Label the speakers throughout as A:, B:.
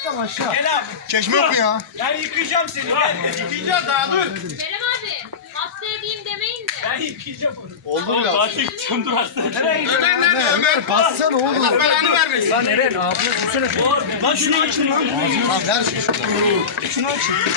A: Atlam aşağı.
B: Gel abi.
C: Çeşme yok mu ya?
B: Ben yıkayacağım seni. Gel. Yıkayacağım daha dur.
D: Kerem abi, hasta edeyim demeyin de.
B: Ben yıkayacağım onu.
C: Oldu biraz.
E: Fatih çömdür hasta.
B: Ömer nerede Ömer?
A: Bassana oğlum.
B: Allah belanı vermesin.
E: Lan Eren ağzına sürsene şu. Lan şunu açın lan.
C: Tamam ver şunu.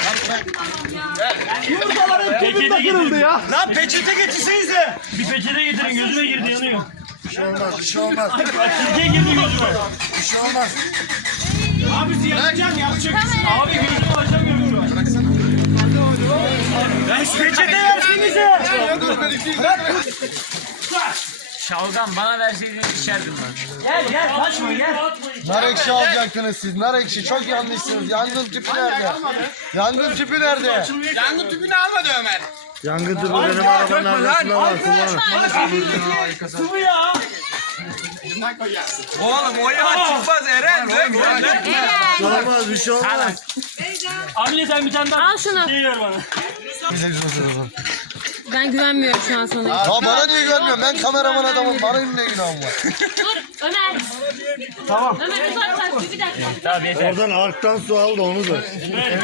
E: Peçete kırıldı ya.
B: Lan peçete getirsenize.
E: Bir peçete getirin gözüme girdi yanıyor.
C: Bir şey olmaz, bir şey olmaz.
E: Sirke girdi gözüme.
C: Bir şey olmaz.
B: Abi yanacağım yapacak.
E: Abi gözümü açamıyorum şu an.
B: Ben peçete versenize.
F: Şalgam bana verseydiniz içerdim ben.
B: Gel kaçma gel.
A: Nar ekşi alacaktınız siz. Nar ekşi çok yanlışsınız. Yangın tüpü nerede? Yangın tüpü nerede?
B: Yangın tüpünü almadı Ömer.
A: Yangın tüpü benim arabanın arkasında var.
E: Sıvı ya.
B: Oğlum o ya çıkmaz Eren.
A: Olmaz bir şey olmaz.
E: Amine sen bir tane daha
D: Al şunu.
E: şey ver bana.
D: Ben güvenmiyorum şu an sana.
A: Ya bana niye görmüyorsun? Ben kameraman adamım. Bana ne günahım var?
D: Dur Ömer. Tamam. Ömer uzaklar bir dakika.
E: Tamam yeter.
A: Oradan arktan su al da onu da.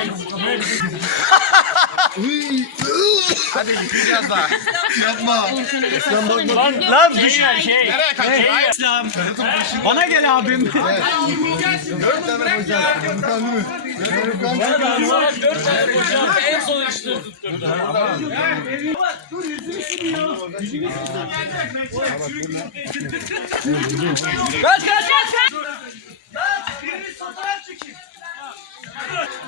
B: Hadi yıkayacağız daha.
C: Yapma.
A: Sen bakma.
B: Lan
E: Şey ver şey.
B: Nereye kaçıyor? İslam. Bana gel abim.
E: Bana 4 tane hocam en son işte tutturdu.
B: Kaç. Lan biriniz fotoğraf çekin.